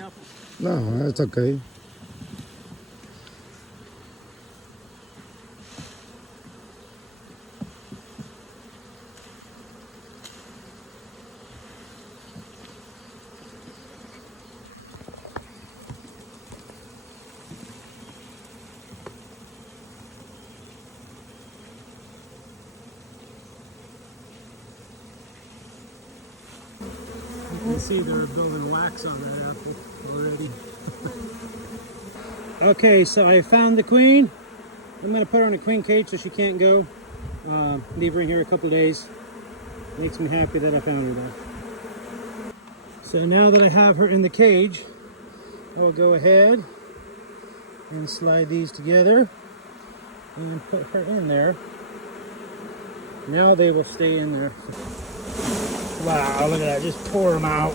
apple. No, that's okay. You can see they're building wax on that apple already. Okay, so I found the queen. I'm going to put her in a queen cage so she can't go. Leave her in here a couple days. Makes me happy that I found her though. So now that I have her in the cage, I will go ahead and slide these together and put her in there. Now they will stay in there. Wow, look at that, just pour them out.